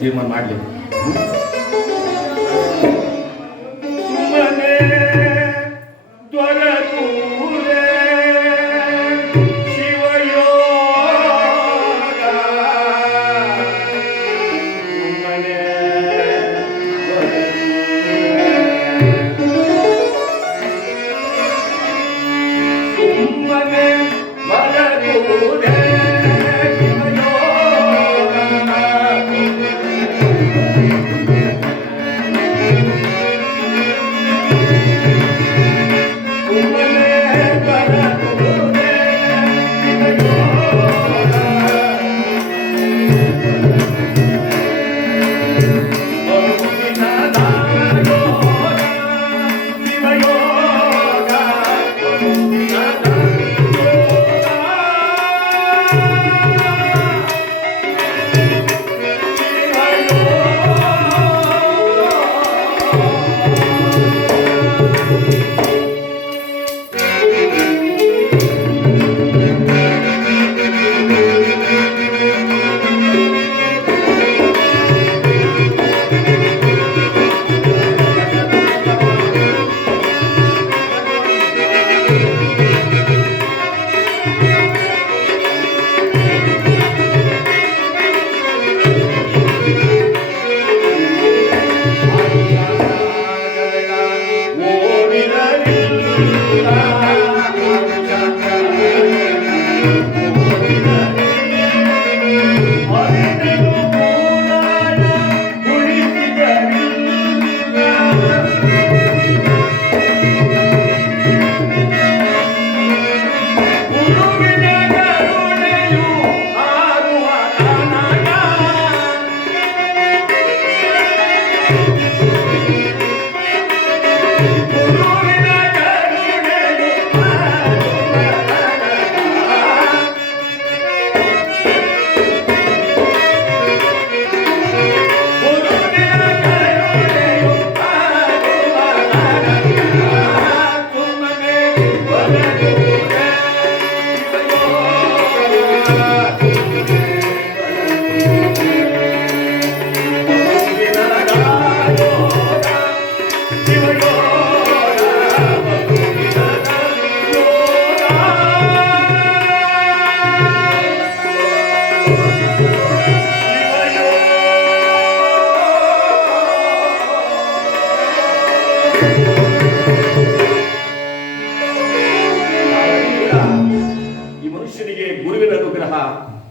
ತೀರ್ಮಾನ ಮಾಡಲಿ.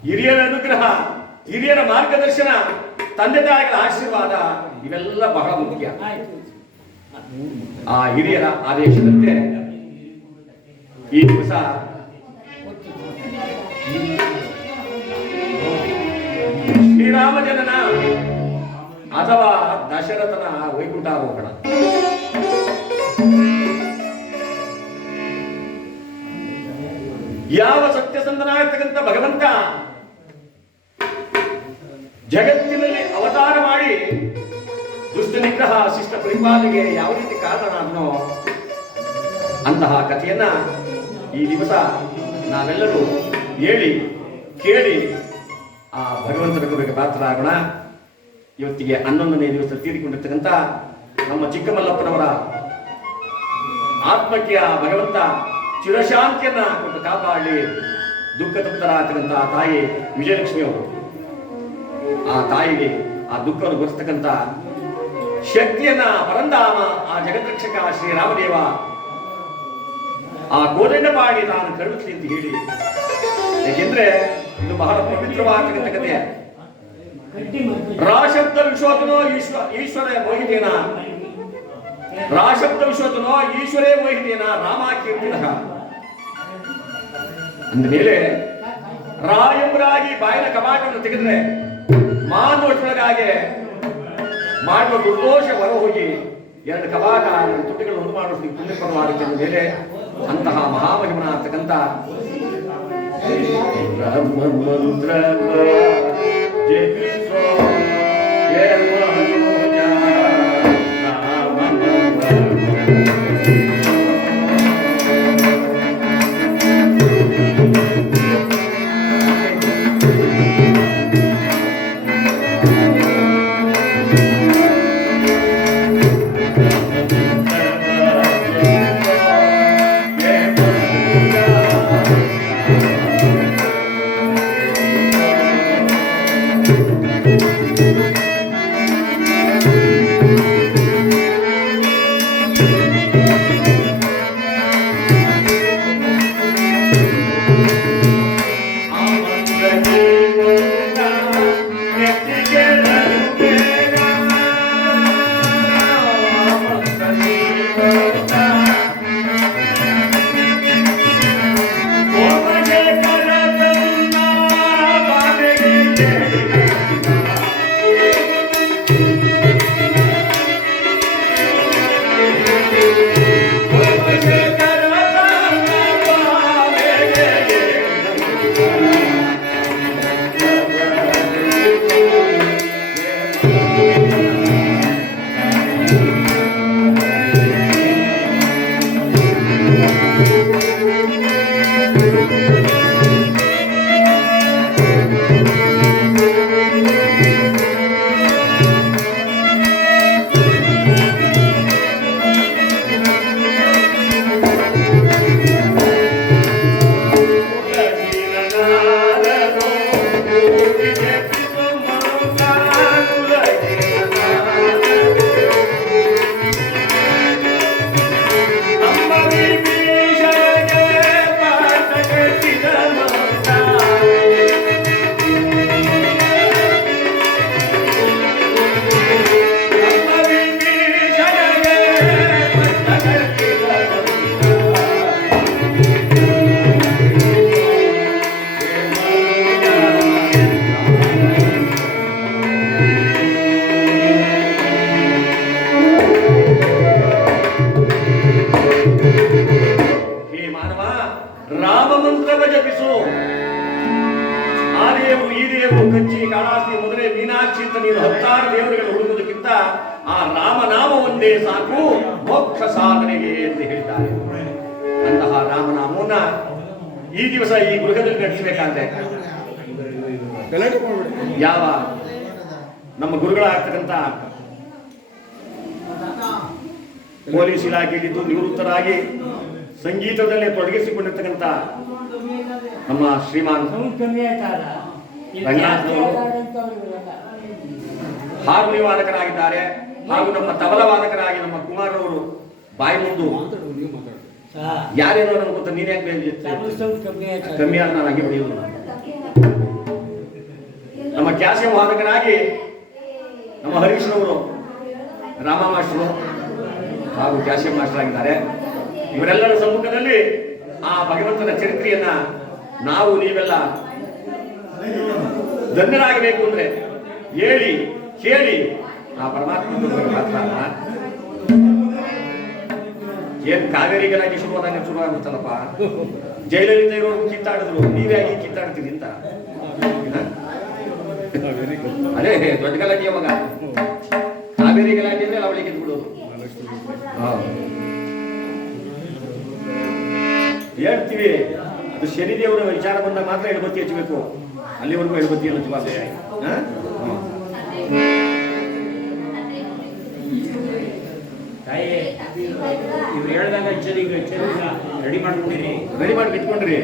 ಹಿರಿಯರ ಅನುಗ್ರಹ, ಹಿರಿಯರ ಮಾರ್ಗದರ್ಶನ, ತಂದೆ ತಾಯಿಗಳ ಆಶೀರ್ವಾದ ಇವೆಲ್ಲ ಬಹಳ ಮುಖ್ಯ. ಆ ಹಿರಿಯರ ಆದೇಶದಂತೆ ಈ ದಿವಸ ಶ್ರೀರಾಮ ಜನನ ಅಥವಾ ದಶರಥನ ವೈಕುಂಠಾರೋಹಣ. ಯಾವ ಸತ್ಯಸಂಧನಾಗಿರ್ತಕ್ಕಂಥ ಭಗವಂತ ಜಗತ್ತಿನಲ್ಲಿ ಅವತಾರ ಮಾಡಿ ದುಷ್ಟ ನಿಗ್ರಹ ಶಿಷ್ಟ ಪರಿಪಾಲನೆಗೆ ಯಾವ ರೀತಿ ಕಾರಣನಾದನೋ ಅಂತಹ ಕಥೆಯನ್ನ ಈ ದಿವಸ ನಾವೆಲ್ಲರೂ ಹೇಳಿ ಕೇಳಿ ಆ ಭಗವಂತನ ಕೃಪೆಗೆ ಪಾತ್ರರಾಗೋಣ. ಇವತ್ತಿಗೆ 11ನೇ ದಿವಸ ತೀರಿಕೊಂಡಿರ್ತಕ್ಕಂಥ ನಮ್ಮ ಚಿಕ್ಕಮಲ್ಲಪ್ಪನವರ ಆತ್ಮಕ್ಕೆ ಆ ಭಗವಂತ ಚಿರಶಾಂತಿಯನ್ನ ಕೊಟ್ಟು ಕಾಪಾಡಲಿ. ದುಃಖ ತಪ್ತರಾಗ್ತಕ್ಕಂಥ ತಾಯಿ ವಿಜಯಲಕ್ಷ್ಮಿ ಅವರು, ಆ ತಾಯಿಗೆ ಆ ದುಃಖವನ್ನು ಗೊಳಿಸ್ತಕ್ಕಂಥ ಶಕ್ತಿಯನ್ನ ಪರಂಧಾಮ ಆ ಜಗದ್ರಕ್ಷಕ ಶ್ರೀರಾಮದೇವ ಆ ಗೋದಂಡಪಾಡಿ ತಾನು ಕರುಣಿಸಲಿ ಅಂತ ಹೇಳಿ. ಯಾಕೆಂದ್ರೆ ಇದು ಬಹಳ ಪವಿತ್ರವಾಗ್ತಕ್ಕಂಥ ಕಥೆ. ರಾಶಬ್ದ ವಿಶ್ವತನೋ ಈಶ್ವರ ಮೋಹಿತೇನ, ರಾಶಬ್ದ ವಿಶ್ವತನೋ ಈಶ್ವರೇ ಮೋಹಿತೇನ ರಾಮ ಕೀರ್ತಿನಃ ಅಂದ ಮೇಲೆ ರಾಯಂಬರಾಗಿ ಬಾಯಿನ ಕವಾಟವನ್ನು ತೆಗೆದ್ರೆ ಮಾನವೊಳಗಾಗೆ ಮಾಡುವ ದುರ್ದೋಷ ಹೊರ ಹೋಗಿ 2 ಕವಾಟ ತುಟಿಗಳು ಒಂದು ಮಾಡುವುದು ಪುಣ್ಯಪರವಾಗುತ್ತೆ ಅಂದ ಮೇಲೆ ಅಂತಹ ಮಹಾಮಹಿಮನ ಆಗ್ತಕ್ಕಂಥ ಮಂತ್ರ ದೇವರು, ಕಂಚಿ, ಕಾಳಾಸ್ತಿ, ಮಧುರೆ, ಮೀನಾಕ್ಷಿ ಅಂತ ನೀನು 16 ದೇವರುಗಳು ಹುಡುಗುವುದಕ್ಕಿಂತ ಆ ರಾಮನಾಮ ಒಂದೇ ಸಾಕು ಮೋಕ್ಷ ಸಾಧನೆಗೆ ಅಂತ ಹೇಳಿದ್ದಾರೆ. ಅಂತಹ ರಾಮನಾಮವನ್ನ ಈ ದಿವಸ ಈ ಗೃಹದಲ್ಲಿ ನಡೆಸಬೇಕಾದ್ರೆ ಯಾವ ನಮ್ಮ ಗುರುಗಳಾಗ್ತಕ್ಕಂಥ ಪೊಲೀಸ್ ಇಲಾಖೆಯಲ್ಲಿದ್ದು ನಿವೃತ್ತರಾಗಿ ಸಂಗೀತದಲ್ಲೇ ತೊಡಗಿಸಿಕೊಂಡಿರ್ತಕ್ಕಂಥ ನಮ್ಮ ಶ್ರೀಮಾನ್ ರಂಗನಾಥನವರು ಹಾರ್ಮೋನಿ ವಾದಕರಾಗಿದ್ದಾರೆ. ಹಾಗೂ ನಮ್ಮ ತಬಲ ವಾದಕರಾಗಿ ನಮ್ಮ ಕುಮಾರರವರು ಬಾಯಿ ಮುಂದು ಯಾರೇನೋ ನನಗೆ ಗೊತ್ತ, ನೀನ್ ಯಾಕೆ ಕಮ್ಮಿ ಆದ ನಾನು ಹಂಗೆ ಹೊಡೆಯೋದು. ನಮ್ಮ ಕ್ಯಾಸೆ ವಾದಕರಾಗಿ ನಮ್ಮ ಹರೀಶ್ರವರು ರಾಮ ಮಾಸ್ಟರು ಹಾಗೂ ಕ್ಯಾಸೆ ಮಾಸ್ಟರ್ ಆಗಿದ್ದಾರೆ. ಇವರೆಲ್ಲರ ಸಮ್ಮುಖದಲ್ಲಿ ಆ ಭಗವಂತನ ಚರಿತ್ರೆಯನ್ನ ನಾವು ನೀವೆಲ್ಲ ಧನ್ಯರಾಗಬೇಕು ಅಂದ್ರೆ ಹೇಳಿ ಕೇಳಿ ಆ ಪರಮಾತ್ಮ ಏನ್ ಕಾವೇರಿ ಗಲಾಟೆ ಶುರುವಾದಾಗ ಶುರುವಾಗುತ್ತಲ್ಲಪ್ಪ. ಜೈಲಲ್ಲಿಂದ ಇರೋರು ಕಿತ್ತಾಡಿದ್ರು, ನೀವೇ ಆಗಿ ಕಿತ್ತಾಡ್ತೀರಿ ಅಂತ. ಅದೇ ದೊಡ್ಡ ಗಲಾಟೆ ಅವಾಗ ಕಾವೇರಿ ಗಲಾಟೆ ಅಂದ್ರೆ ಅವಳಿಗೆ ಕಿತ್ಬಿಡೋದು. ಹೇಳ್ತೀವಿ ಅದು ಶನಿದೇವರ ವಿಚಾರ ಬಂದಾಗ ಮಾತ್ರ ಎಡಬತ್ತಿ ಹಚ್ಚಬೇಕು, ಅಲ್ಲಿವರೆಗೂ ಎಡಬತ್ತಿ ಹಚ್ಚಬಾರ್ದು. ಇವ್ರು ಹೇಳಿದಾಗ ರೆಡಿ ಮಾಡ್ಕೊಂಡಿರಿ, ರೆಡಿ ಮಾಡಿ ಇಟ್ಕೊಂಡ್ರಿ.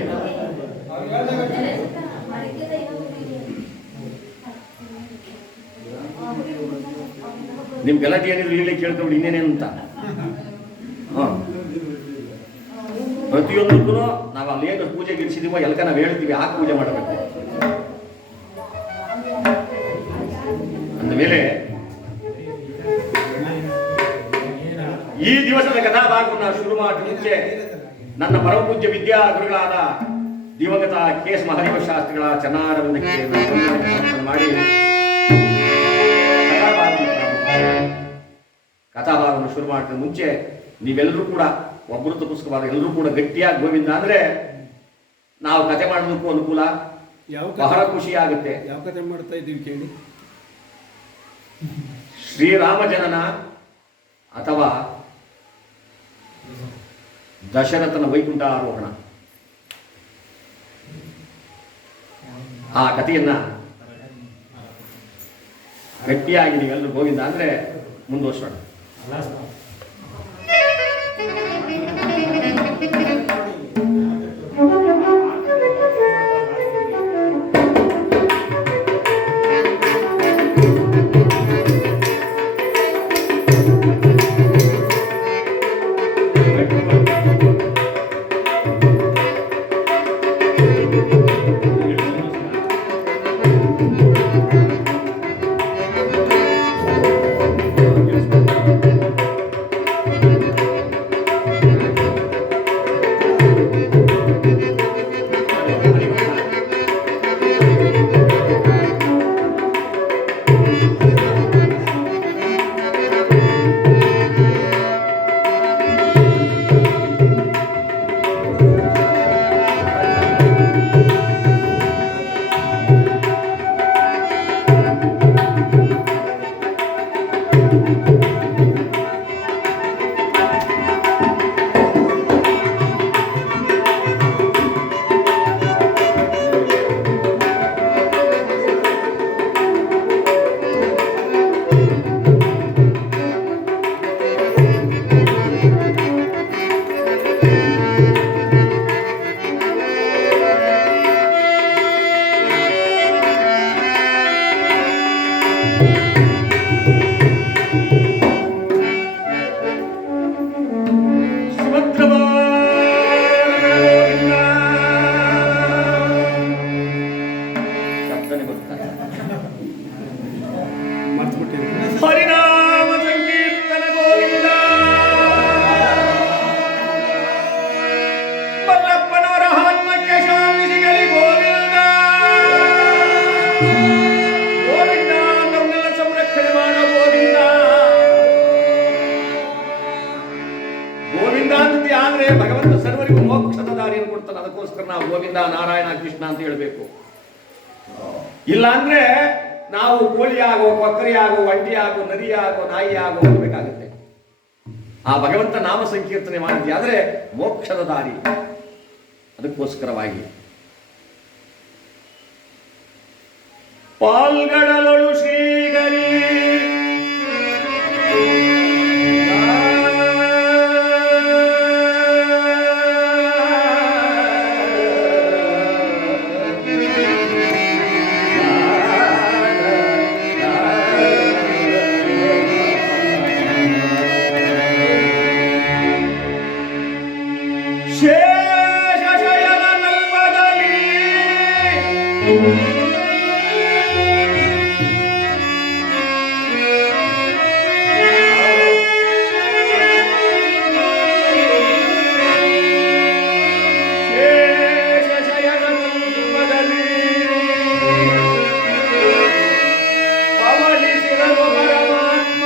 ನಿಮ್ ಗಲಾಟೆ ಏನಿದ್ರು ಇಲ್ಲಿ ಕೇಳ್ಕೊಂಡು ಇನ್ನೇನೇನು ಅಂತ. ಪ್ರತಿಯೊಂದಕ್ಕೂ ನಾವು ಅಲ್ಲೇನು ಪೂಜೆಗೆ ಇಡಿಸಿದೀವೋ ಎಲ್ಕ ನಾವು ಹೇಳ್ತೀವಿ ಹಾಕಿ ಪೂಜೆ ಮಾಡಬೇಕು. ಅಂದಮೇಲೆ ಈ ದಿವಸದ ಕಥಾಭಾಗವನ್ನು ಶುರು ಮಾಡಿ ಮುಂಚೆ ನನ್ನ ಪರಮ ಪೂಜ್ಯ ವಿದ್ಯಾಗುರುಗಳಾದ ದಿವಂಗತ ಕೆ.ಎಸ್. ಮಹದೇವ ಶಾಸ್ತ್ರಿಗಳ ಚನ್ನಾರವಿಂದಕ್ಕೆ ಮಾಡಿ ಕಥಾಭಾಗವನ್ನು ಶುರು ಮಾಡಿದ ಮುಂಚೆ ನೀವೆಲ್ಲರೂ ಕೂಡ ಒಬ್ಬರು ತಪ್ಪಿಸ್ಕೋಬಾರ್ದು. ಎಲ್ಲರೂ ಕೂಡ ಗಟ್ಟಿಯಾಗಿ ಗೋವಿಂದ ಅಂದ್ರೆ ನಾವು ಕಥೆ ಮಾಡೋದಕ್ಕೂ ಅನುಕೂಲ, ಬಹಳ ಖುಷಿ ಆಗುತ್ತೆ. ಯಾವ ಕಥೆ ಮಾಡ್ತಾ ಇದ್ದೀವಿ ಕೇಳಿ. ಶ್ರೀರಾಮ ಜನನ ಅಥವಾ ದಶರಥನ ವೈಕುಂಠ ಆರೋಹಣ, ಆ ಕಥೆಯನ್ನ ಗಟ್ಟಿಯಾಗಿ ನೀವೆಲ್ಲರೂ ಗೋವಿಂದ ಅಂದ್ರೆ ಮುಂದುವರ್ಸೋಣ. ಭಗವಂತ ಸರ್ವರಿಗೂ ಮೋಕ್ಷದ ದಾರಿಯನ್ನು ಕೊಡ್ತಾನೆ. ಅದಕ್ಕೋಸ್ಕರ ನಾವು ಗೋವಿಂದ ನಾರಾಯಣ ಕೃಷ್ಣ ಅಂತ ಹೇಳಬೇಕು. ಇಲ್ಲ ಅಂದ್ರೆ ನಾವು ಕೋಳಿ ಆಗೋ, ಕೊಕ್ಕರೆ ಆಗೋ, ಒಂಟಿ ಆಗೋ, ನರಿ ಆಗೋ, ನಾಯಿ ಆಗೋ ಹೋಗ್ಬೇಕಾಗುತ್ತೆ. ಆ ಭಗವಂತ ನಾಮ ಸಂಕೀರ್ತನೆ ಮಾಡಿದ್ವಿ ಆದ್ರೆ ಮೋಕ್ಷದ ದಾರಿ. ಅದಕ್ಕೋಸ್ಕರವಾಗಿ ಪಾಲ್ಗಡಲೊಳು ಶ್ರೀಗರಿ ಶೇಷಶಯನ ನಲ್ಮದಲ್ಲಿ ಪವನಿಸಿದನು ಪರಮಾತ್ಮ.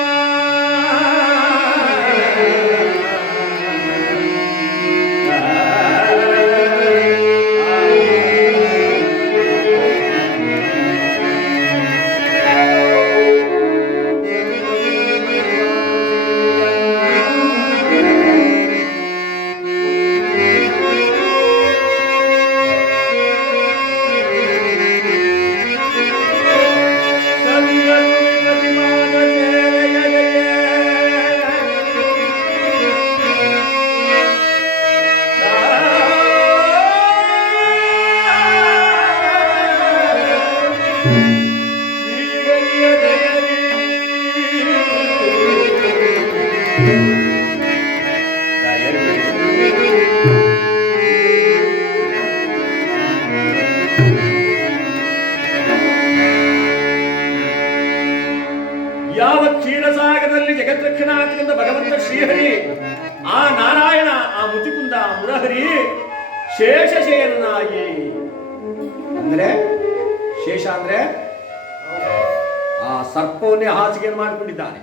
ಯಾವ ಕ್ಷೀರಸಾಗರದಲ್ಲಿ ಜಗದ್ರಕ್ಷಣಾರ್ಥದಿಂದ ಭಗವಂತ ಶ್ರೀಹರಿ, ಆ ನಾರಾಯಣ, ಆ ಮುಚುಕುಂದ, ಆ ಮುರಹರಿ ಶೇಷಶಯನಾಗಿ, ಅಂದ್ರೆ ಶೇಷ ಅಂದ್ರೆ ಆ ಸರ್ಪವನ್ನೇ ಹಾಸಿಗೆಯನ್ನು ಮಾಡಿಕೊಂಡಿದ್ದಾನೆ.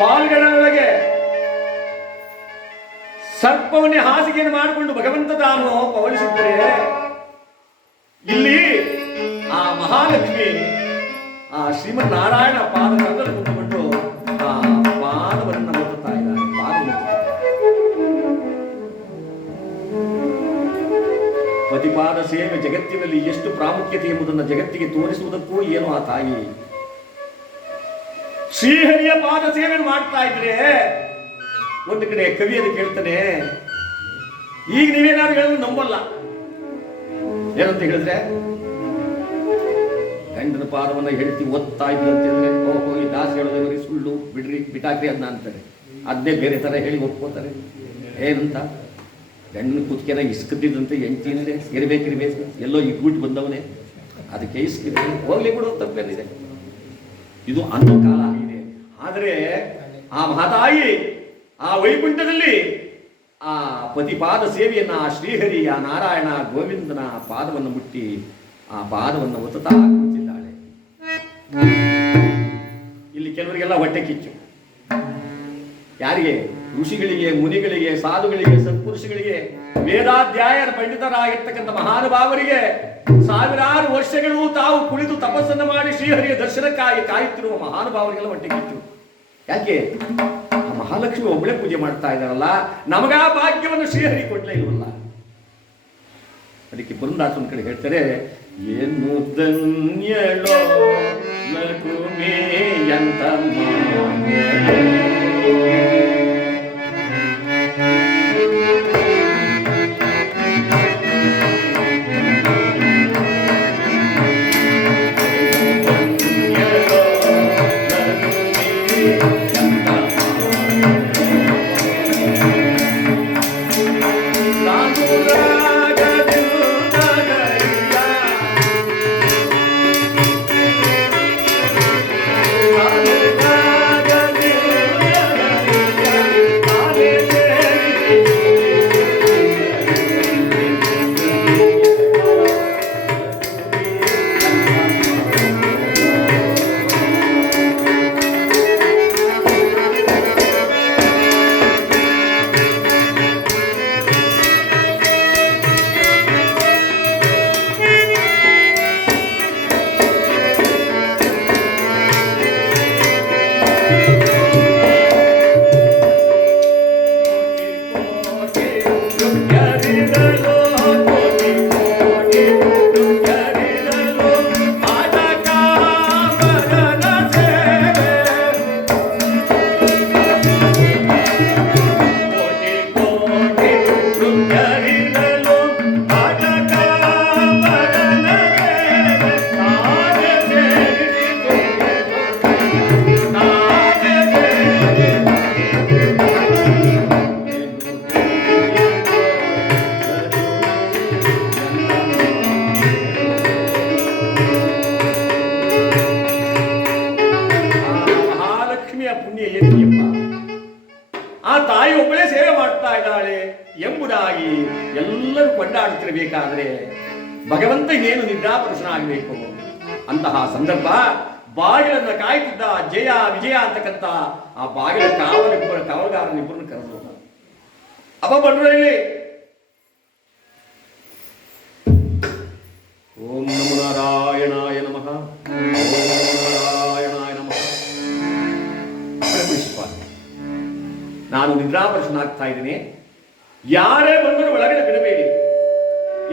ಪಾಲ್ಗಳೊಳಗೆ ಸರ್ಪವನ್ನೇ ಹಾಸಿಗೆಯನ್ನು ಮಾಡಿಕೊಂಡು ಭಗವಂತ ತಾನು ಪವಳಿಸಿದ್ದರೆ, ಇಲ್ಲಿ ಆ ಮಹಾಲಕ್ಷ್ಮಿ ಆ ಶ್ರೀಮನ್ ನಾರಾಯಣ ಪಾದ ಕಟ್ಟಲು ಕುಂತುಕೊಂಡು ಆ ಪಾದವನ್ನು ಮುಟ್ಟುತ್ತಾ ಇದ್ದಾರೆ. ಪತಿಪಾದ ಸೇವೆ ಜಗತ್ತಿನಲ್ಲಿ ಎಷ್ಟು ಪ್ರಾಮುಖ್ಯತೆ ಎಂಬುದನ್ನು ಜಗತ್ತಿಗೆ ತೋರಿಸುವುದಕ್ಕೂ ಏನು ಆ ತಾಯಿ ಶ್ರೀಹರಿಯ ಪಾದ ಸೇವೆ ಮಾಡ್ತಾ ಇದ್ರೆ. ಒಂದು ಕಡೆ ಕವಿಯನ್ನು ಕೇಳ್ತಾನೆ, ಈಗ ನೀವೇನಾದ್ರು ಹೇಳಿದ್ರೆ ನಂಬಲ್ಲ. ಏನಂತ ಹೇಳಿದ್ರೆ, ಗಂಡನ ಪಾದವನ್ನ ಹೇಳ್ತಿ ಓದ್ತಾ ಇದ್ರು ಅಂತ ಹೇಳಿದ್ರೆ, ಓಹೋ ಈ ದಾಸ ಹೇಳೋದವರಿಗೆ ಸುಳ್ಳು ಬಿಡ್ರಿ, ಬಿಟಾಕ್ರಿ ಅದನ್ನ ಅಂತಾರೆ. ಅದನ್ನೇ ಬೇರೆ ತರ ಹೇಳಿ ಒಪ್ಕೋತಾರೆ. ಏನಂತ ಗಂಡನ ಕುತ್ತಿಗೆನ ಇಸ್ಕತ್ತಿದ್ದಂತೆ ಹೆಂಡತಿ ಅಂದ್ರೆ ಇರ್ಬೇಕಿರ್ಬೇಕು, ಎಲ್ಲೋ ಇಗ್ಬಿಟ್ಟು ಬಂದವನೇ, ಅದಕ್ಕೆ ಇಸ್ಕಿದ್ರೆ ಹೋಗ್ಲಿ ಬಿಡೋ, ತಪ್ಪೇನಿದೆ. ಇದು ಅನ್ನೋ ಕಾಲ ಆಗಿದೆ. ಆದರೆ ಆ ಮಹಾತಾಯಿ ಆ ವೈಕುಂಠದಲ್ಲಿ ಆ ಪತಿಪಾದ ಸೇವೆಯನ್ನ ಆ ಶ್ರೀಹರಿ, ಆ ನಾರಾಯಣ ಗೋವಿಂದನ ಪಾದವನ್ನು ಮುಟ್ಟಿ ಆ ಪಾದವನ್ನು ಒತ್ತುತ್ತಾ ಕೂತಿದ್ದಾಳೆ. ಇಲ್ಲಿ ಕೆಲವರಿಗೆಲ್ಲ ಹೊಟ್ಟೆ ಕಿಚ್ಚು. ಯಾರಿಗೆ? ಋಷಿಗಳಿಗೆ, ಮುನಿಗಳಿಗೆ, ಸಾಧುಗಳಿಗೆ, ಸತ್ಪುರುಷಗಳಿಗೆ, ವೇದಾಧ್ಯಾಯನ ಪಂಡಿತರಾಗಿರ್ತಕ್ಕಂಥ ಮಹಾನುಭಾವರಿಗೆ ಸಾವಿರಾರು ವರ್ಷಗಳು ತಾವು ಕುಳಿತು ತಪಸ್ಸನ್ನು ಮಾಡಿ ಶ್ರೀಹರಿಯ ದರ್ಶನಕ್ಕಾಗಿ ಕಾಯುತ್ತಿರುವ ಮಹಾನುಭಾವರಿಗೆಲ್ಲ ಹೊಟ್ಟೆ ಕಿಚ್ಚು. ಯಾಕೆ? ಆ ಮಹಾಲಕ್ಷ್ಮಿ ಒಬ್ಬಳೇ ಪೂಜೆ ಮಾಡ್ತಾ ಇದ್ದಾರಲ್ಲ, ನಮಗಾ ಭಾಗ್ಯವನ್ನು ಶ್ರೀಹರಿ ಕೊಡ್ಲೇ ಇಲ್ವಲ್ಲ. ಅದಕ್ಕೆ ಪುರಂದಾಸನ ಕಡೆ ಹೇಳ್ತಾರೆ, ಏನು ಧನ್ಯಳೋ ಲಘುಮೇ ಎಂತ ಕೊಂಡಾಡುತ್ತಿರಬೇಕಾದರೆ ಭಗವಂತ ಇನ್ನೇನು ನಿದ್ರಾಪರುಷನಾಗಬೇಕು. ಅಂತಹ ಸಂದರ್ಭ ಬಾಗಿಲನ್ನು ಕಾಯ್ತಿದ್ದ ಜಯ ವಿಜಯ ಅಂತಕ್ಕಂಥ ಆ ಬಾಗಿಲ ಕಾವಲುಗಾರನಿಬ್ಬರನ್ನು ಕರೆದು ಅಪ್ಪ ಬಂದ್ರು ಇಲ್ಲಿ. ಓಂ ನಮೋ ನಾರಾಯಣಾಯ ನಮಃ. ಓಂ ನಮೋ ನಾರಾಯಣಾಯ ನಮಃ. ನಾನು ನಿದ್ರಾಪರುಷನಾಗ್ತಾ ಇದ್ದೀನಿ, ಯಾರೇ ಬಂದರೂ ಒಳಗಡೆ ಬಿಡಬೇಡಿ,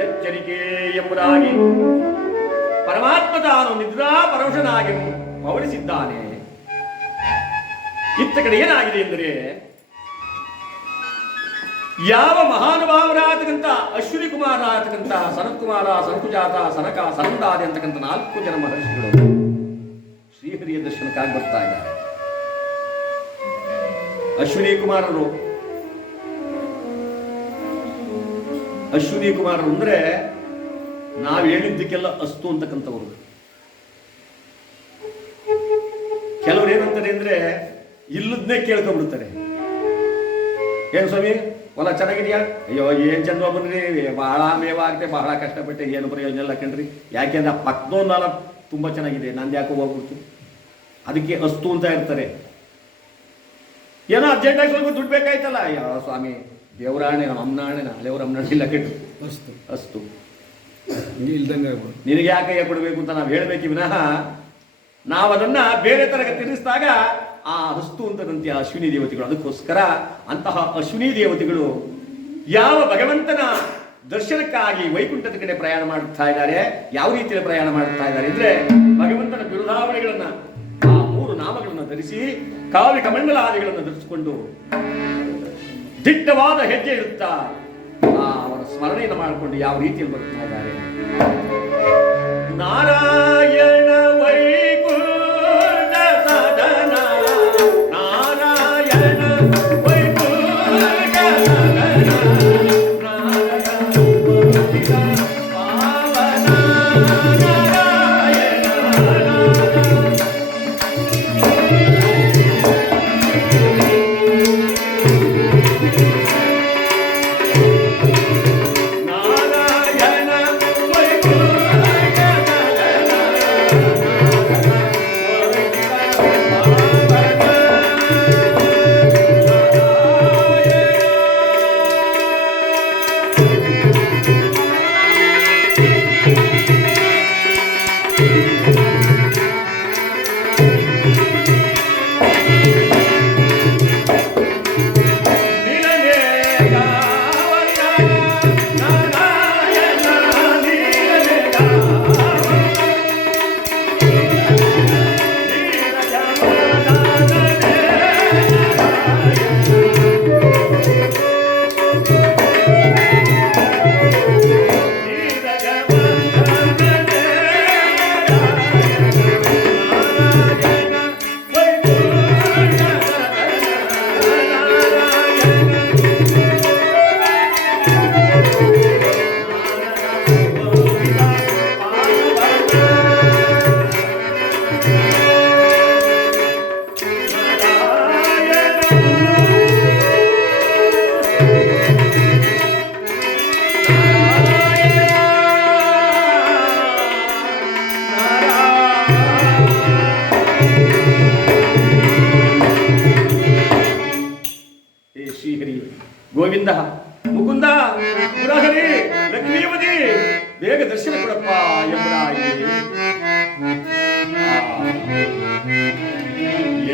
ಎಚ್ಚರಿಕೆ ಎಂಬುದಾಗಿ ಪರಮಾತ್ಮ ತಾನು ನಿದ್ರಾಪರುಷನಾಗಿ ಪವಡಿಸಿದ್ದಾನೆ. ಇತ್ತ ಕಡೆ ಏನಾಗಿದೆ ಎಂದರೆ, ಯಾವ ಮಹಾನುಭಾವರಾಗತಕ್ಕಂಥ ಅಶ್ವಿನಿ ಕುಮಾರರಾಗತಕ್ಕಂಥ ಸನತ್ ಕುಮಾರ, ಸನಕುಜಾತ, ಸನಕ, ಸನಂದಾದಿ ಅಂತಕ್ಕಂಥ 4 ಜನ ಮಹರ್ಷಿಗಳು ಶ್ರೀಹರಿಯ ದರ್ಶನಕ್ಕಾಗಿ ಬರ್ತಾ ಇದ್ದಾರೆ. ಅಶ್ವಿನಿ ಕುಮಾರರು ಅಂದ್ರೆ ನಾವು ಹೇಳಿದ್ದಕ್ಕೆಲ್ಲ ಅಸ್ತು ಅಂತಕ್ಕಂಥವರು. ಕೆಲವರು ಏನಂತಾರೆ ಅಂದ್ರೆ ಇಲ್ಲದನ್ನೇ ಕೇಳ್ಕೊಂಡ್ಬಿಡ್ತಾರೆ. ಏನ್ ಸ್ವಾಮಿ ಹೊಲ ಚೆನ್ನಾಗಿದೆಯಾ? ಅಯ್ಯೋ ಏನ್ ಚಂದ ಬನ್ರಿ, ಬಹಳ ಮೇವ ಆಗ್ತೆ, ಬಹಳ ಕಷ್ಟಪಟ್ಟೆ, ಏನು ಪ್ರಯೋಜನ ಇಲ್ಲ ಕಣ್ರಿ. ಯಾಕೆಂದ್ರೆ ಆ ಪಕ್ಕದೊಂದಲ್ಲ ತುಂಬಾ ಚೆನ್ನಾಗಿದೆ, ನಂದು ಯಾಕೋ ಹೋಗ್ಬಿಡ್ತು, ಅದಕ್ಕೆ ಅಸ್ತು ಅಂತ ಇರ್ತಾರೆ. ಏನೋ ಅರ್ಜೆಂಟಾಗಿ ಸ್ವಲ್ಪ ದುಡ್ಡು ಬೇಕಾಯ್ತಲ್ಲ, ಅಯ್ಯೋ ಸ್ವಾಮಿ ದೇವರಾಣೆ, ನಮ್ಮ ಅಮ್ಮನಾಣೆ, ನಾಳೆಯವ್ರ ಅಮ್ಮನಾಣೆ ಇಲ್ಲ ಕಣ್ರಿ, ಅಸ್ತು ಇಲ್ದಂಗೆ ನಿನಗೆ ಯಾಕೆ ಕೊಡಬೇಕು ಅಂತ ನಾವು ಹೇಳ್ಬೇಕು ವಿನಃ ನಾವು ಅದನ್ನ ಬೇರೆ ತರಗ ತಿರುಗಿಸಿದಾಗ ಆ ಅಸ್ತು ಅಂತದಂತೆ ಅಶ್ವಿನಿ ದೇವತೆಗಳು. ಅದಕ್ಕೋಸ್ಕರ ಅಂತಹ ಅಶ್ವಿನಿ ದೇವತೆಗಳು ಯಾವ ಭಗವಂತನ ದರ್ಶನಕ್ಕಾಗಿ ವೈಕುಂಠದ ಕಡೆ ಪ್ರಯಾಣ ಮಾಡುತ್ತಾ ಇದ್ದಾರೆ, ಯಾವ ರೀತಿಯಲ್ಲಿ ಪ್ರಯಾಣ ಮಾಡುತ್ತಾ ಇದ್ದಾರೆ ಅಂದ್ರೆ ಭಗವಂತನ ಬಿರುದಾವಳಿಗಳನ್ನ, ಆ 3 ನಾಮಗಳನ್ನು ಧರಿಸಿ, ಕಾವಿ ಕಮಂಡಲಾದಿಗಳನ್ನು ಧರಿಸಿಕೊಂಡು ದಿಟ್ಟವಾದ ಹೆಜ್ಜೆ ಇಡುತ್ತಾ ಅವರ ಸ್ಮರಣೆಯನ್ನು ಮಾಡಿಕೊಂಡು ಯಾವ ರೀತಿಯಲ್ಲಿ ಬರುತ್ತಾ ಇದ್ದಾರೆ. ನಾರಾಯಣ ವೈಕುಂಠ ಸದನ, ನಾರಾಯಣ ವೈಕುಂಠ ಸದನ, ಪಾವನ ನಾರಾಯಣ. ಗೋವಿಂದ ಮುಕುಂದ ಮುರಹರಿ ಲಕ್ಷ್ಮೀಪತಿ ಬೇಗ ದರ್ಶನ ಕೊಡಪ್ಪ ಎಂಬುದಾಗಿ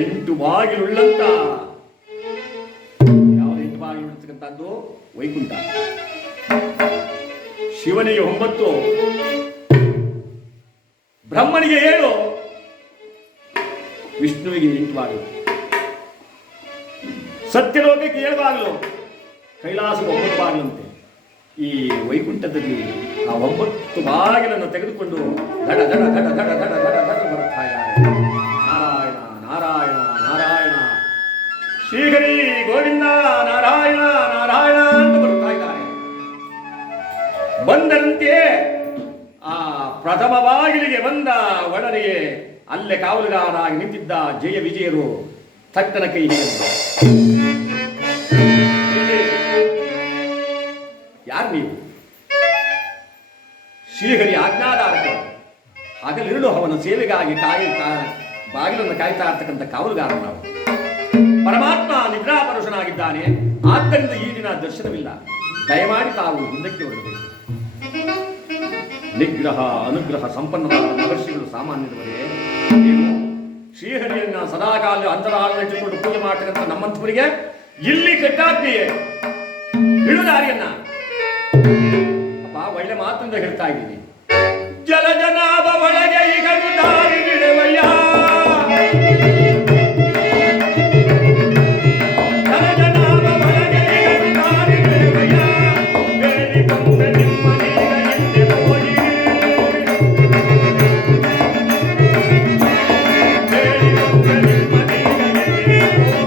8 ಬಾಗಿಲುಳ್ಳಂತ, ಯಾವ 8 ಬಾಗಿಲುಳ್ಳತಕ್ಕಂಥದ್ದು ವೈಕುಂಠ. ಶಿವನಿಗೆ 9, ಬ್ರಹ್ಮನಿಗೆ 7, ವಿಷ್ಣುವಿಗೆ 8 ಬಾಗಿಲು, ಸತ್ಯಲೋಕಕ್ಕೆ 7 ಬಾಗಿಲು, ಕೈಲಾಸಕ್ಕೆ 9 ಬಾಗಿಲಂತೆ. ಈ ವೈಕುಂಠದಲ್ಲಿ ಆ 9 ಬಾಗಿಲನ್ನು ತೆಗೆದುಕೊಂಡು ದಡ ದಡ ದಡ ದಡ ದಡ ದಡ ದಡ ಬರ್ತಾ ಇದ್ದಾರೆ. ನಾರಾಯಣ ನಾರಾಯಣ ನಾರಾಯಣ, ಶ್ರೀಹರಿ ಗೋವಿಂದ ನಾರಾಯಣ ನಾರಾಯಣ ಅಂತ ಬರ್ತಾ ಇದ್ದಾರೆ. ಬಂದರಂತೆ ಆ ಪ್ರಥಮ ಬಾಗಿಲಿಗೆ ಬಂದ ಒಡನೆಯೇ ಅಲ್ಲೇ ಕಾವಲುಗಾರಾಗಿ ನಿಂತಿದ್ದ ಜಯ ವಿಜಯರು ತಟ್ಟನ ಕೈ ಯಾರು ನೀವು? ಸೇವಾದಾರಕರು, ಹಗಲಿರುಳು ಅವನ ಸೇವೆಗಾಗಿ ಬಾಗಿಲನ್ನು ಕಾಯ್ತಾ ಇರ್ತಕ್ಕಂಥ ಕಾವಲುಗಾರ ನಾವು. ಪರಮಾತ್ಮ ನಿದ್ರಾಪರುಷನಾಗಿದ್ದಾನೆ, ಆದ್ದರಿಂದ ಈ ದಿನ ದರ್ಶನವಿಲ್ಲ. ದಯಮಾಡಿ ತಾವು ಹಿಂದಕ್ಕೆ ಹೊರಡಬೇಕು. ನಿಗ್ರಹ ಅನುಗ್ರಹ ಸಂಪನ್ನರಾದ ಮಹರ್ಷಿಗಳು ಸಾಮಾನ್ಯದವರೇ ಏನು? ಶ್ರೀಹರಿಯನ್ನ ಸದಾಕಾಲ ಅಂತರಾಳದಲ್ಲಿಟ್ಟುಕೊಂಡು ಪೂಜೆ ಮಾಡ್ತಕ್ಕಂಥ ನಮ್ಮಂಥವರಿಗೆ ಇಲ್ಲಿ ಕಟ್ಟಾಗ್ತೀಯೇ ಬಿಡುದಾರಿಯನ್ನ. ಅಪ್ಪ ಒಳ್ಳೆ ಮಾತಿಂದ ಹೇಳ್ತಾ ಇದ್ದೀನಿ. ಜಲಜನಾಭ ಒಳಗೆ ಈಗ ದಾರಿ ಬಿಡುವಯ್ಯ, ಜಲಜನಾಭ ಒಳಗೆ ಈಗ ದಾರಿ ಬಿಡುವಯ್ಯ, ಬೇಡಿ ಬಂದ ನಿಮ್ಮ ನೀರ ಹಿಂದೆ ಹೋಗಿ, ಬೇಡಿ ಬಂದ ನಿಮ್ಮ ನೀರ ಹಿಂದೆ ಹೋಗಿ.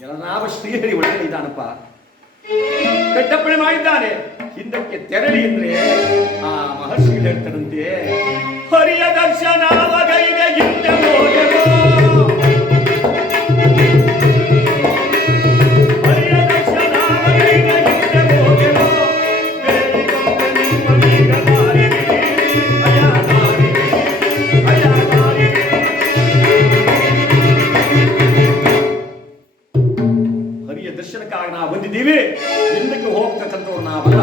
ಜಲನಾಭ ಶ್ರೀಹರಿ ಒಳಗೆ ಇದ್ದಾನಪ್ಪ, ಕಟ್ಟಪ್ಪಣೆ ಮಾಡಿದ್ದಾನೆ. ಹಿಂದಕ್ಕೆ ತೆರಳಿ ಅಂದ್ರೆ ಆ ಮಹರ್ಷಿಗಳು ಹೇಳ್ತಾರಂತೆ, ಹರಿಯ ದರ್ಶನವಗೈದೆ ಹಿಂದೆ ಹೋಗೆವೋ, ಹರಿಯ ದರ್ಶನವಗೈದೆ ಹಿಂದೆ ಹೋಗೆವೋ, ಬೇಡಿ ಬಂದ ನಿಮ್ಮ ನೀರ ದಾರಿಗೆ, ಅಯ ದಾರಿಗೆ, ಅಯ ದಾರಿಗೆ. ಹರಿಯ ದರ್ಶನಕ್ಕಾಗಿ ನಾವು ಬಂದಿದ್ದೀವಿ, ಹಿಂದಕ್ಕೆ ಹೋಗ್ತಕ್ಕಂಥವ್ರು ನಾವಲ್ಲ.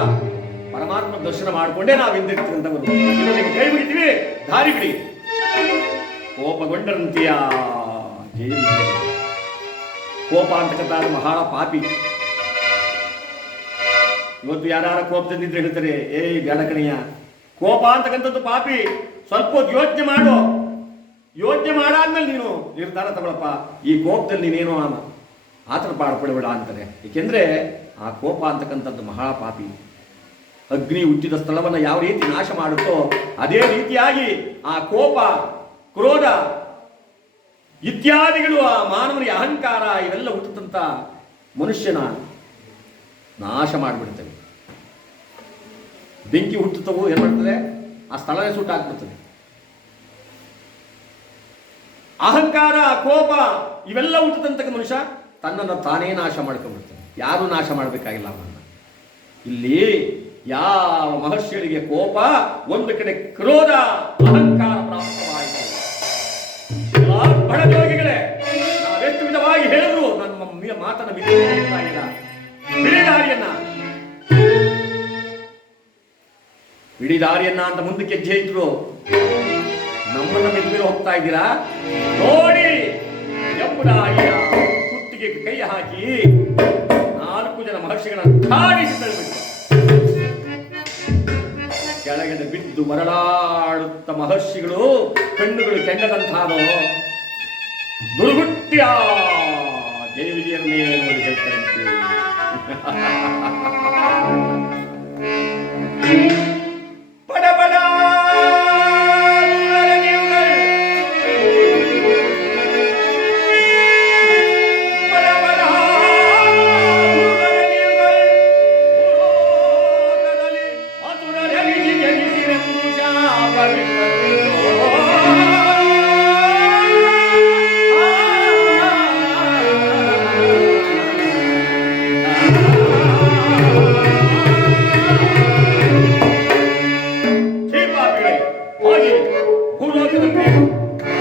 ಪರಮಾತ್ಮ ದರ್ಶನ ಮಾಡಿಕೊಂಡೇ ನಾವು ಹಿಂದಿರ್ತಕ್ಕಂಥವರು. ಇದರಲ್ಲಿ ಕೈ ಬಿಡ್ತೀವಿ, ದಾರಿ ಬಿಡಿ. ಕೋಪಗೊಂಡರಂತೀಯ ಕೋಪ ಅಂತಕ್ಕಂಥ ಮಹಾಳ ಪಾಪಿ. ಇವತ್ತು ಯಾರು ಕೋಪದಿಂದಿದ್ರೆ ಹೇಳ್ತಾರೆ, ಏಯ್ ಬೇಡಕಣಿಯ, ಕೋಪ ಅಂತಕ್ಕಂಥದ್ದು ಪಾಪಿ. ಸ್ವಲ್ಪ ಹೊತ್ತು ಯೋಚನೆ ಮಾಡು, ಯೋಚನೆ ಮಾಡಾದ್ಮೇಲೆ ನೀನು ನಿರ್ಧಾರ ತಗೊಳಪ್ಪ. ಈ ಕೋಪದಲ್ಲಿ ನೀನೇನೋ ಆತರ ಪಾಡ್ಪಡಬೇಡ ಅಂತಾರೆ. ಏಕೆಂದ್ರೆ ಆ ಕೋಪ ಅಂತಕ್ಕಂಥದ್ದು ಮಹಾಪಾಪಿ. ಅಗ್ನಿ ಹುಟ್ಟಿದ ಸ್ಥಳವನ್ನು ಯಾವ ರೀತಿ ನಾಶ ಮಾಡುತ್ತೋ ಅದೇ ರೀತಿಯಾಗಿ ಆ ಕೋಪ, ಕ್ರೋಧ ಇತ್ಯಾದಿಗಳು ಆ ಮಾನವನಿಗೆ ಅಹಂಕಾರ ಇವೆಲ್ಲ ಹುಟ್ಟುತ್ತಂತ ಮನುಷ್ಯನ ನಾಶ ಮಾಡಿಬಿಡ್ತವೆ. ಬೆಂಕಿ ಹುಟ್ಟುತ್ತವು, ಏನ್ ಮಾಡ್ತದೆ? ಆ ಸ್ಥಳವೇ ಸುಟ್ಟಾಕ್ಬಿಡ್ತದೆ. ಅಹಂಕಾರ, ಕೋಪ ಇವೆಲ್ಲ ಹುಟ್ಟುತ್ತಂತ ಮನುಷ್ಯ ತನ್ನನ್ನು ತಾನೇ ನಾಶ ಮಾಡ್ಕೊಂಡ್ಬಿಡ್ತಾನೆ. ಯಾರೂ ನಾಶ ಮಾಡಬೇಕಾಗಿಲ್ಲ ಅವನ್ನ. ಇಲ್ಲಿ ಯಾವ ಮಹರ್ಷಿಗಳಿಗೆ ಕೋಪ, ಒಂದು ಕಡೆ ಕ್ರೋಧ, ಅಹಂಕಾರ ಪ್ರಾಪ್ತವಾಯಿತು. ಬಡಜೋಗಿಗಳೇ, ನಾವೆಷ್ಟು ವಿಧವಾಗಿ ಹೇಳಿದ್ರು ನನ್ನ ಮಾತನ್ನು ಹೋಗ್ತಾ ಇಲ್ಲ. ಬಿಡಿದಾರಿಯನ್ನ ಬಿಡಿದಾರಿಯನ್ನ ಅಂತ ಮುಂದಕ್ಕೆ ಹೆಜ್ಜೆ ಇದ್ರು, ನಮ್ಮನ್ನ ಮೆದುಳು ಹೋಗ್ತಾ ಇದ್ದೀರಾ ನೋಡಿ ಎಂಬುದಾಗಿ ಕುತ್ತಿಗೆ ಕೈ ಹಾಕಿ 4 ಜನ ಮಹರ್ಷಿಗಳನ್ನು ಧಾರಿಸಿ ತಳ್ಳಿಬಿಟ್ಟು ಕೆಳಗಡೆ ಬಿದ್ದು ಮರಳಾಡುತ್ತ ಮಹರ್ಷಿಗಳು ಕಣ್ಣುಗಳು ಕೆಂಡದಂತಾದೋ ದುರ್ಗುಟ್ಟಿಯ ದೇವಿಯರನ್ನೇ ನೋಡಿ ಹೇಳ್ತಾರಂತೆ. ಬಡ ಬಡ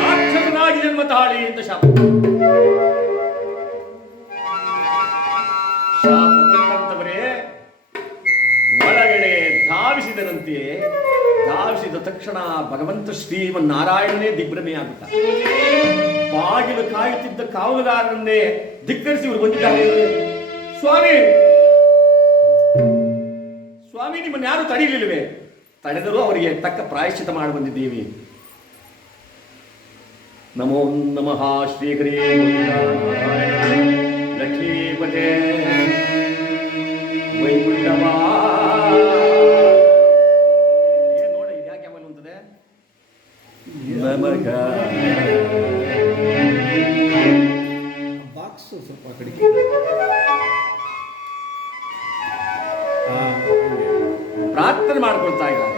ರಾಕ್ಷಸನಾಗಿ ಜನ್ಮ ತಾಳಿ ಅಂತ ಶಾಪ ಕೊಟ್ಟಂತವರೇ ಒಳಗಡೆ ಧಾವಿಸಿದರಂತೆ. ಧಾವಿಸಿದ ತಕ್ಷಣ ಭಗವಂತ ಶ್ರೀಮನ್ನಾರಾಯಣನೇ ದಿಗ್ಭ್ರಮೆಯಾಗುತ್ತ ಬಾಗಿಲು ಕಾಯುತ್ತಿದ್ದ ಕಾವಲುಗಾರರನ್ನೇ ಧಿಕ್ಕರಿಸಿ ಇವರು ಬಂದಿದ್ದಾರೆ. ಸ್ವಾಮಿ ಸ್ವಾಮಿ, ನಿಮ್ಮನ್ನು ಯಾರು ತಡೆಯಲಿಲ್ಲವೇ? ತಡೆದರೂ ಅವರಿಗೆ ತಕ್ಕ ಪ್ರಾಯಶ್ಚಿತ ಮಾಡಿ ಬಂದಿದ್ದೀವಿ. ನಮೋ ನಮಃ ಶ್ರೀಹರೇ ಲಕ್ಷ್ಮೀಪತೆ ವೈಕುಂಠವಾ. ಏನ್ ನೋಡಿ ಯಾಕೆ ಆಮೇಲೆ ಅಂತದೆ ನಮಗ ಬಾಕ್ಸ್ ಸ್ವಲ್ಪ ಆ ಕಡೆ ಪ್ರಾರ್ಥನೆ ಮಾಡ್ಕೊಳ್ತಾ ಇದ್ದಾರೆ.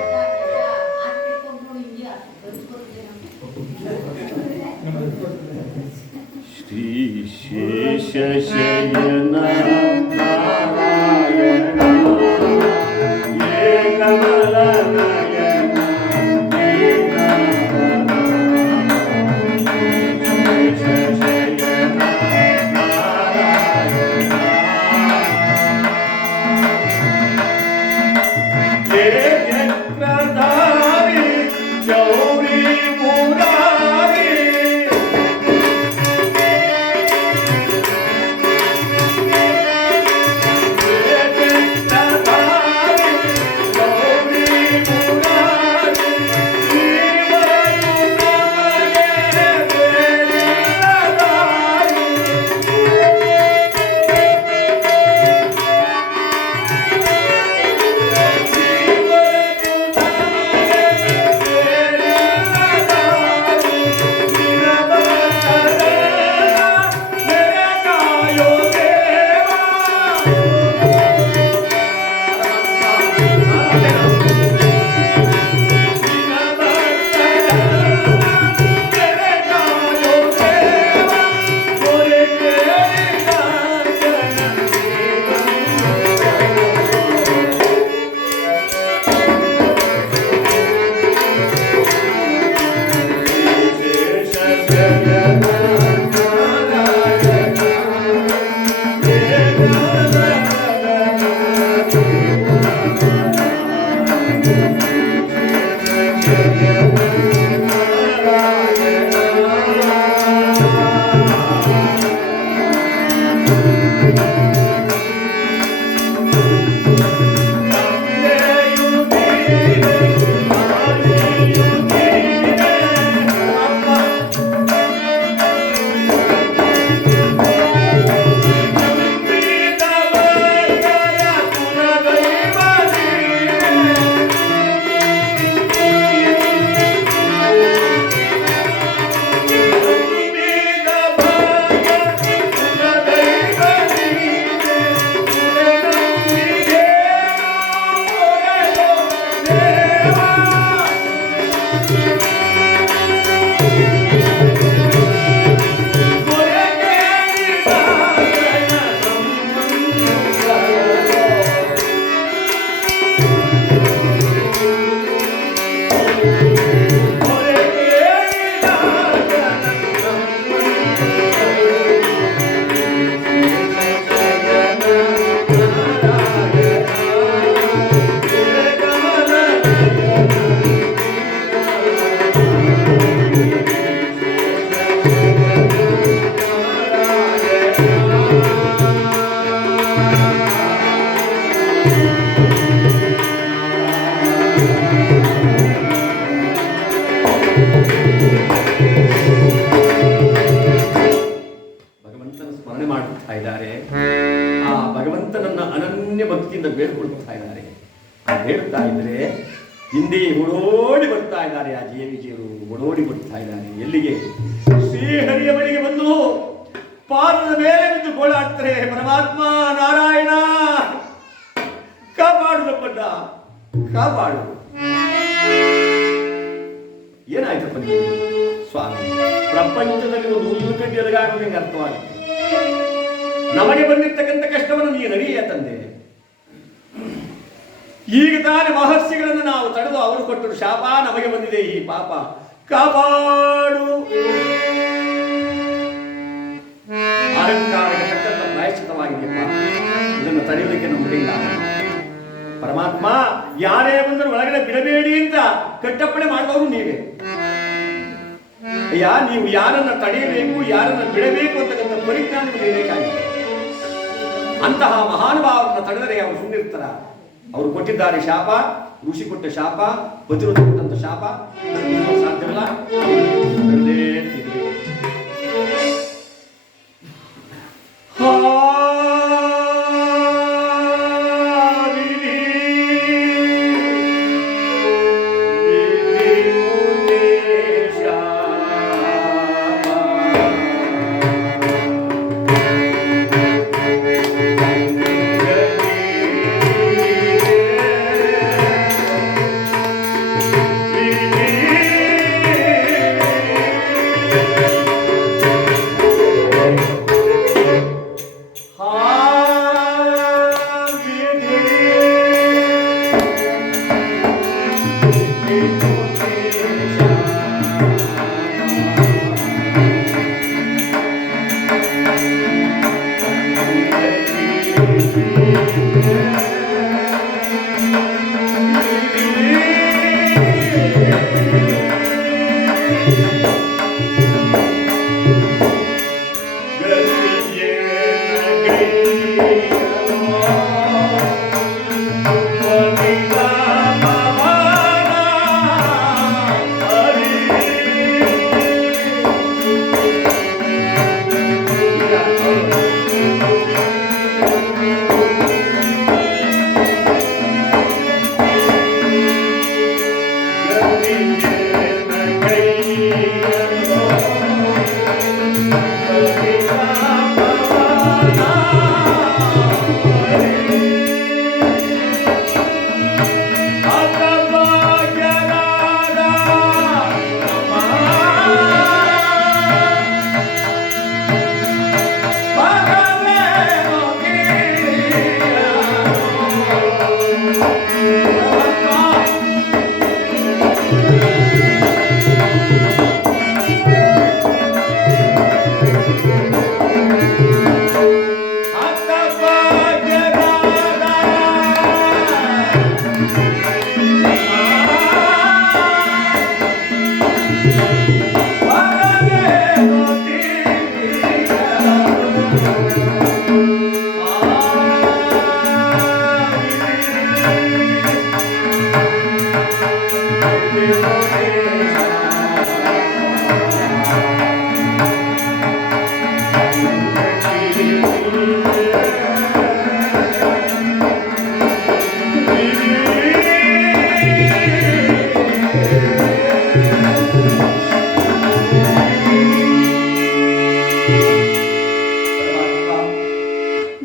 ಶ್ರೀ ಶೇಷ ಶಯನ ನಾರಾಯಣ ಚಕ್ರಧಾರಿ ಗೌರಿ ಮುರಾರಿ ಭಕ್ತಿಯಿಂದ ಬೇಡ್ಕೊಳ್ತಾ ಇದ್ದಾರೆ. ಹೇಳ್ತಾ ಇದ್ರೆ ಹಿಂದೆ ಓಡೋಡಿ ಬರ್ತಾ ಇದ್ದಾರೆ. ಆ ಜೇವಿಜಿಯರು ಓಡೋಡಿ ಬರ್ತಾ ಇದ್ದಾರೆ. ಎಲ್ಲಿಗೆ? ಶ್ರೀಹರಿಯ ಬಳಿಗೆ ಬಂದು ಪಾದದ ಮೇಲೆ ಬಿದ್ದು ಗೋಳಾಡ್ತಾರೆ. ಪರಮಾತ್ಮ ನಾರಾಯಣ ಕಾಪಾಡು ನಮ್ಮನ್ನ, ಕಾಪಾಡು. ಏನಾಯ್ತಪ್ಪ ನಿಮಗೆ? ಸ್ವಾಮಿ, ಪ್ರಪಂಚದಲ್ಲಿ ಒಂದು ಹುಲ್ಲು ಕಡ್ಡಿ ಎದಗಾಡೋದು ನಿಂಗೆ ಅರ್ಥವಾಗುತ್ತೆ. ನಮಗೆ ಬಂದಿರ್ತಕ್ಕಂಥ ಕಷ್ಟವನ್ನು ನೀನು ನಡಿಯ ತಂದೆ. ಈಗ ತಾನೇ ಮಹರ್ಷಿಗಳನ್ನು ನಾವು ತಡೆದು ಅವರು ಕೊಟ್ಟರು ಶಾಪ, ನಮಗೆ ಬಂದಿದೆ ಈ ಪಾಪ, ಕಾಪಾಡು. ಅಹಂಕಾರಕ್ಕೆ ತಕ್ಕಂಥ ಪ್ರಾಯಶ್ಚಿತವಾಗಿದೆಯಪ್ಪ, ಇದನ್ನು ತಡೆಯಲಿಕ್ಕೆ ನಮ್ಮ ಕೈಯಿಂದ ಪರಮಾತ್ಮ ಯಾರೇ ಬಂದರೂ ಒಳಗಡೆ ಬಿಡಬೇಡಿ ಅಂತ ಕಟ್ಟಪ್ಪಣೆ ಮಾಡಿದವರು ನೀವೇ. ನೀವು ಯಾರನ್ನ ತಡೆಯಬೇಕು, ಯಾರನ್ನ ಬಿಡಬೇಕು ಅಂತಕ್ಕಂಥ ಪರಿಜ್ಞಾನ ಬೇಕಾಗಿದೆ. ಅಂತಹ ಮಹಾನುಭಾವರನ್ನ ತಡೆದರೆ ಅವರು ಸುಮ್ಮನಿರ್ತಾರ? ಅವರು ಕೊಟ್ಟಿದ್ದಾರೆ ಶಾಪ, ಋಷಿ ಕೊಟ್ಟ ಶಾಪ, ಪತಿವ್ರತ ಕೊಟ್ಟಂತ ಶಾಪ, ಸಾಧ್ಯವಿಲ್ಲ.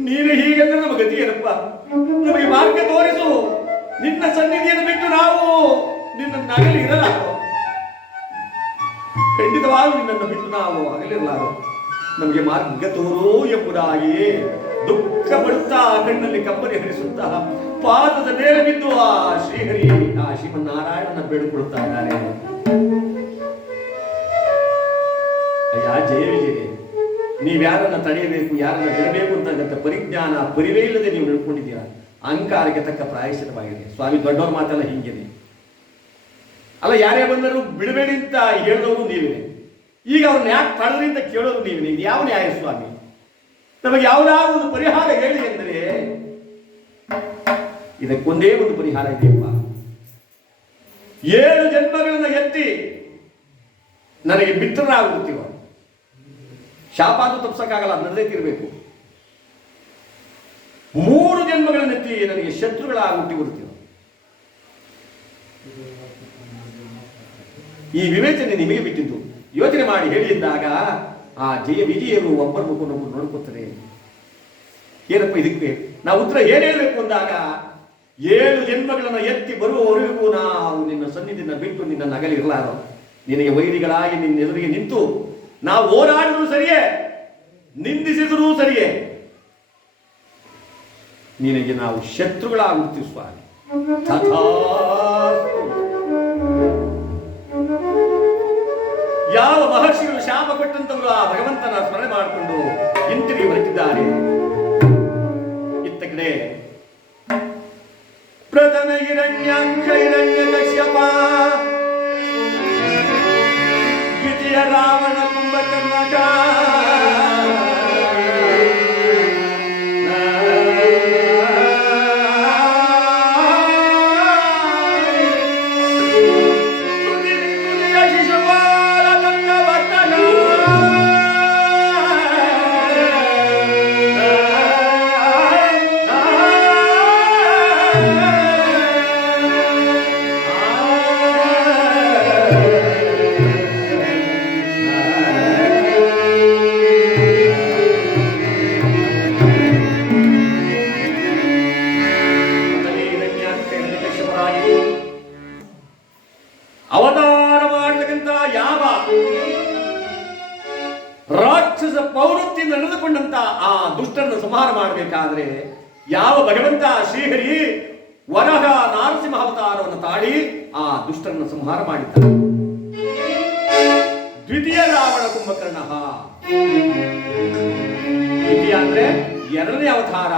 ನೀನು ಹೀಗೆಂದ್ರೆ ನಮ್ಮ ಗತಿ ಏನಪ್ಪ? ನಮಗೆ ಮಾರ್ಗ ತೋರಿಸು. ನಿನ್ನ ಸನ್ನಿಧಿಯನ್ನು ಬಿಟ್ಟು ನಾವು ನಿನ್ನ ನಗಲಿ ಇರಲಾರು. ಖಂಡಿತವಾಗೂ ನಿನ್ನನ್ನು ಬಿಟ್ಟು ನಾವು ಅಗಲಿರಲಾರು. ನಮಗೆ ಮಾರ್ಗ ತೋರು ಎಂಬುದಾಗಿ ದುಃಖ ಪಡುತ್ತಾ ಕಣ್ಣಲ್ಲಿ ಕಪ್ಪನೆ ಹರಿಸುತ್ತಾ ಪಾದದ ಮೇಲೆ ಬಿದ್ದು ಆ ಶ್ರೀಹರಿ ಆ ಶ್ರೀಮನ್ನಾರಾಯಣನ ಬೇಡಿಕೊಳ್ಳುತ್ತಾ ಇದ್ದಾರೆ. ಅಯ್ಯ ಜಯ ವಿಜಯ, ನೀವ್ಯಾರನ್ನ ತಡೆಯಬೇಕು, ಯಾರನ್ನ ಬಿಡಬೇಕು ಅಂತಕ್ಕಂಥ ಪರಿಜ್ಞಾನ ಪರಿವೇ ಇಲ್ಲದೆ ನೀವು ನಡ್ಕೊಂಡಿದ್ದೀರಾ. ಅಹಂಕಾರಕ್ಕೆ ತಕ್ಕ ಪ್ರಾಯಶ್ಚಿತವಾಗಿದೆ. ಸ್ವಾಮಿ ದೊಡ್ಡವ್ರ ಮಾತೆಲ್ಲ ಹೀಗಿದೆ. ಅಲ್ಲ, ಯಾರೇ ಬಂದರೂ ಬಿಡಬೇಡಿ ಅಂತ ಹೇಳೋರು ನೀವೇ. ಈಗ ಅವ್ರನ್ನ ಯಾಕೆ ತಡೆದ್ರಿ ಅಂತ ಕೇಳೋರು ನೀವೇ. ಇದು ಯಾವ ನ್ಯಾಯ ಸ್ವಾಮಿ? ನಮಗೆ ಯಾವುದಾದ್ರು ಒಂದು ಪರಿಹಾರ ಹೇಳಿ ಎಂದರೆ ಇದಕ್ಕೊಂದೇ ಒಂದು ಪರಿಹಾರ ಇದೆಯಪ್ಪ. 7 ಜನ್ಮಗಳನ್ನ ಎತ್ತಿ ನನಗೆ ಮಿತ್ರರಾಗುತ್ತೀವ. ಶಾಪ ಅಂತ ತಪ್ಸಕ್ಕಾಗಲ್ಲ, ನಡೆದೇತಿರ್ಬೇಕು. 3 ಜನ್ಮಗಳನ್ನೆತ್ತಿ ನನಗೆ ಶತ್ರುಗಳಾಗುತ್ತಿ ಬರುತ್ತೀವ. ಈ ವಿವೇಚನೆ ನಿಮಗೆ ಬಿಟ್ಟಿದ್ದು. ಯೋಚನೆ ಮಾಡಿ ಹೇಳಿ ಎಂದಾಗ ಆ ಜಯ ವಿಜಯರು ಒಬ್ಬರನ್ನೊಬ್ಬರು ನೋಡ್ಕೊತಾರೆ. ಏನಪ್ಪ ಇದಕ್ಕೆ ನಾವು ಉತ್ತರ ಏನ್ ಹೇಳಬೇಕು ಅಂದಾಗ 7 ಜನ್ಮಗಳನ್ನು ಎತ್ತಿ ಬರುವವರೆಗೂ ನಾವು ನಿನ್ನ ಸನ್ನಿಧಿನ ಬಿಟ್ಟು ನಿನ್ನ ನಗಲಿರಲಾರೋ. ನಿನಗೆ ವೈರಿಗಳಾಗಿ ನಿನ್ನ ಎದುರಿಗೆ ನಿಂತು ನಾವು ಹೋರಾಡಿದ್ರು ಸರಿಯೇ, ನಿಂದಿಸಿದರೂ ಸರಿಯೇ, ನಿನಗೆ ನಾವು ಶತ್ರುಗಳಾಗುತ್ತೀವಿ ಸ್ವಾಮಿ. ಯಾವ ಮಹರ್ಷಿಗಳು ಶಾಪ ಕೊಟ್ಟಂತವರು ಆ ಭಗವಂತನ ಸ್ಮರಣೆ ಮಾಡಿಕೊಂಡು ಹಿಂತಿರುಗಿ ಬರುತ್ತಿದ್ದಾರೆ. ಇತ್ತ ಕಡೆ ಪ್ರಥಮ ಹಿರಣ್ಯಾಕ್ಷ ಹಿರಣ್ಯ ಕಶ್ಯಪ, ದ್ವಿತೀಯ ರಾವಣ ಕುಂಭಕರ್ಣಕ, ಅವತಾರ ಮಾಡತಕ್ಕಂತ ಯಾವ ರಾಕ್ಷಸ ಪೌರತ್ವದಿಂದ ನಡೆದುಕೊಂಡಂತ ಆ ದುಷ್ಟರನ್ನು ಸಂಹಾರ ಮಾಡಬೇಕಾದ್ರೆ ಯಾವ ಭಗವಂತ ಶ್ರೀಹರಿ ವರಹ ನಾರಸಿಂಹ ಅವತಾರವನ್ನು ತಾಳಿ ಆ ದುಷ್ಟರನ್ನು ಸಂಹಾರ ಮಾಡಿದ್ದಾನೆ. ದ್ವಿತೀಯ ರಾವಣ ಕುಂಭಕರ್ಣ. ದ್ವಿತೀಯ ಅಂದ್ರೆ 2ನೇ ಅವತಾರ.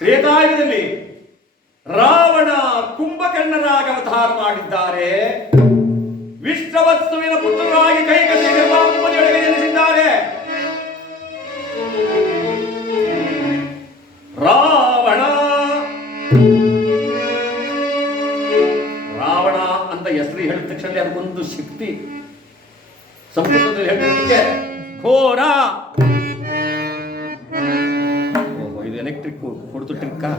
ತ್ರೇತಾಯುಗದಲ್ಲಿ ರಾವಣ ಕುಂಭಕರ್ಣರಾಗಿ ಅವತಾರ ಮಾಡಿದ್ದಾರೆ. ವಿಶ್ವವಸ್ತುವಿನ ಪುತ್ರರಾಗಿ ಕೈಕಸಿ ನಿರ್ಮಾಂಬನಿಯೊಳಗೆ ಜನಿಸಿದ್ದಾರೆ. ರಾವಣ ರಾವಣ ಅಂತ ಹೆಸರು ಹೇಳಿದ ತಕ್ಷಣ ಅದಕ್ಕೊಂದು ಶಕ್ತಿ. ಸಂಸ್ಕೃತದಲ್ಲಿ ಹೇಳಲಿಕ್ಕೆ ಘೋರ. ಓಹೋ, ಇದು ಎಲೆಕ್ಟ್ರಿಕ್ ಕೊಡ್ತು ಟ್ರಿಕ್ಕಾ?